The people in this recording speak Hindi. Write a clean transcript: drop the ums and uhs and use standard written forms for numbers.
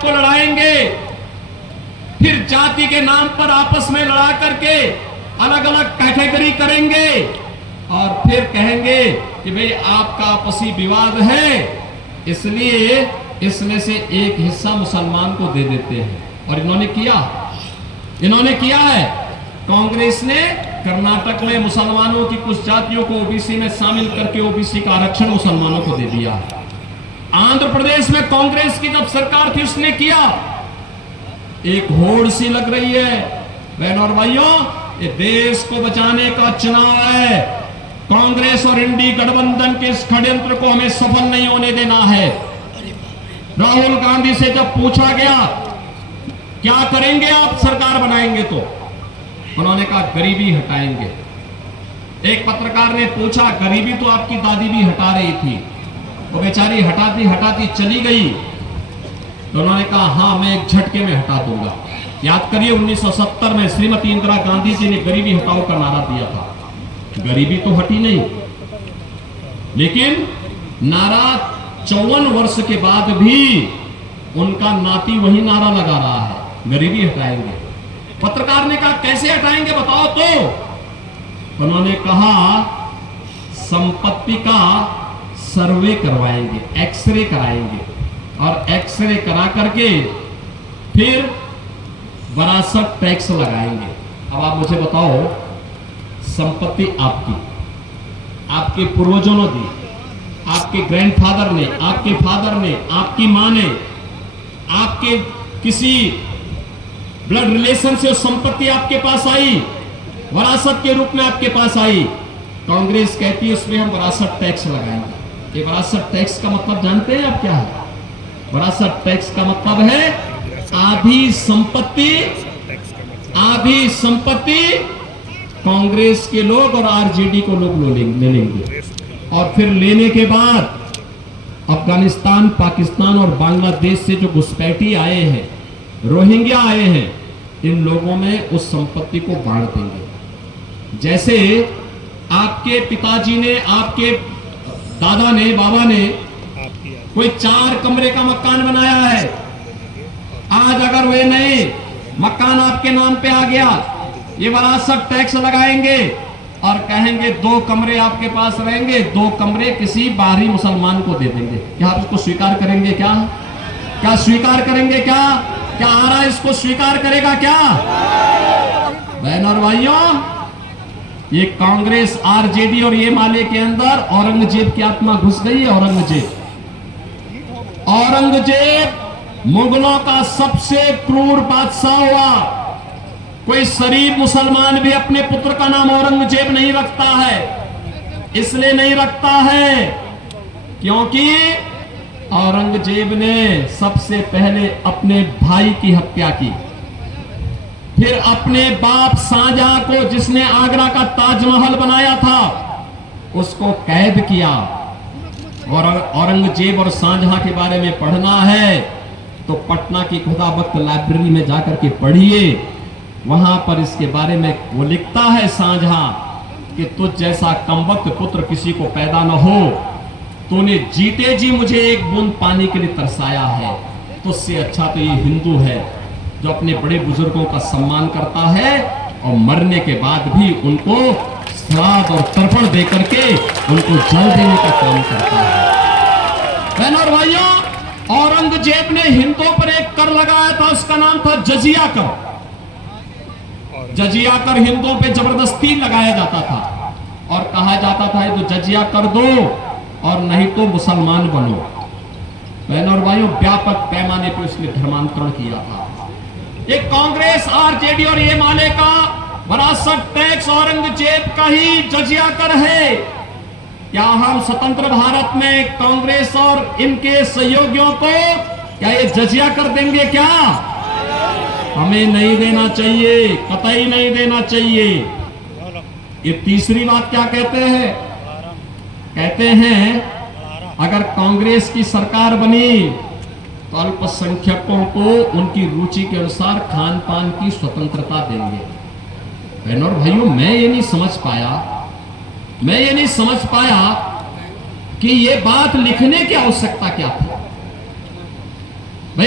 आपको लड़ाएंगे, फिर जाति के नाम पर आपस में लड़ा करके अलग अलग कैटेगरी करेंगे और फिर कहेंगे कि भाई आपका आपसी विवाद है, इसलिए इसमें से एक हिस्सा मुसलमान को दे देते हैं। और इन्होंने किया है। कांग्रेस ने कर्नाटक में मुसलमानों की कुछ जातियों को ओबीसी में शामिल करके ओबीसी का आरक्षण मुसलमानों को दे दिया। आंध्र प्रदेश में कांग्रेस की जब सरकार थी उसने किया। एक होड़ सी लग रही है। बहनों और भाइयों, ये देश को बचाने का चुनाव है। कांग्रेस और इंडी गठबंधन के इस षड्यंत्र को हमें सफल नहीं होने देना है। राहुल गांधी से जब पूछा गया क्या करेंगे आप सरकार बनाएंगे, तो उन्होंने कहा गरीबी हटाएंगे। एक पत्रकार ने पूछा गरीबी तो आपकी दादी भी हटा रही थी, वो बेचारी हटाती हटाती चली गई, तो उन्होंने कहा हाँ मैं एक झटके में हटा दूंगा। याद करिए 1970 में श्रीमती इंदिरा गांधी जी ने गरीबी हटाओ का नारा दिया था। गरीबी तो हटी नहीं, लेकिन नारा 54 वर्ष के बाद भी उनका नाती वही नारा लगा रहा है, गरीबी हटाएंगे। पत्रकार ने कहा कैसे हटाएंगे बताओ, तो उन्होंने कहा संपत्ति का सर्वे करवाएंगे, एक्सरे कराएंगे और एक्सरे करा करके फिर विरासत टैक्स लगाएंगे। अब आप मुझे बताओ, संपत्ति आपके पूर्वजों ने दी, आपके ग्रैंडफादर ने, आपके फादर ने, आपकी मां ने, आपके किसी ब्लड रिलेशन से संपत्ति आपके पास आई, विरासत के रूप में आपके पास आई। कांग्रेस कहती है उसमें हम विरासत टैक्स लगाएंगे। ये विरासत टैक्स का मतलब जानते हैं आप क्या है? विरासत टैक्स का मतलब है आधी संपत्ति कांग्रेस के लोग और आरजेडी को लोग ले लेंगे और फिर लेने के बाद अफगानिस्तान, पाकिस्तान और बांग्लादेश से जो घुसपैठी आए हैं, रोहिंग्या आए हैं, इन लोगों में उस संपत्ति को बांट देंगे। जैसे आपके पिताजी ने, आपके दादा ने, बाबा ने कोई 4 कमरे का मकान बनाया है, आज अगर वे नए मकान आपके नाम पे आ गया, ये विरासत टैक्स लगाएंगे और कहेंगे 2 कमरे आपके पास रहेंगे, 2 कमरे किसी बाहरी मुसलमान को दे देंगे। क्या आप इसको स्वीकार करेंगे? क्या स्वीकार करेंगे? क्या आरा इसको स्वीकार करेगा? क्या बहन और भाइयों, ये कांग्रेस, आरजेडी और ये माले के अंदर औरंगजेब की आत्मा घुस गई है। औरंगजेब मुगलों का सबसे क्रूर बादशाह हुआ। कोई शरीफ मुसलमान भी अपने पुत्र का नाम औरंगजेब नहीं रखता है। इसलिए नहीं रखता है क्योंकि औरंगजेब ने सबसे पहले अपने भाई की हत्या की, फिर अपने बाप शाहजहां को, जिसने आगरा का ताजमहल बनाया था, उसको कैद किया। और औरंगजेब और शाहजहां के बारे में पढ़ना है तो पटना की खुदाबख्त लाइब्रेरी में जाकर के पढ़िए। वहां पर इसके बारे में वो लिखता है शाहजहां कि तुझ जैसा कमबख्त पुत्र किसी को पैदा न हो, तूने जीते जी मुझे एक बूंद पानी के लिए तरसाया है। तुझसे अच्छा तो ये हिंदू है जो अपने बड़े बुजुर्गों का सम्मान करता है और मरने के बाद भी उनको श्राद्ध और तर्पण देकर के उनको जल देने का काम करता है। बहनों और भाइयों, औरंगजेब ने हिंदुओं पर एक कर लगाया था, उसका नाम था जजिया कर। जजिया कर हिंदुओं पे जबरदस्ती लगाया जाता था और कहा जाता था तो जजिया कर दो और नहीं तो मुसलमान बनो। बहनों और भाइयों, व्यापक पैमाने पर उसने धर्मांतरण किया था। एक कांग्रेस, आरजेडी और ये माले का विरासत टैक्स औरंगजेब का ही जजिया कर है। क्या हम स्वतंत्र भारत में कांग्रेस और इनके सहयोगियों को क्या ये जजिया कर देंगे? क्या हमें नहीं देना चाहिए, कतई नहीं देना चाहिए। ये तीसरी बात क्या कहते हैं? कहते हैं अगर कांग्रेस की सरकार बनी तो अल्पसंख्यकों को उनकी रुचि के अनुसार खान पान की स्वतंत्रता देंगे। बहनों और भाइयों, मैं ये नहीं समझ पाया कि ये बात लिखने की आवश्यकता क्या थी।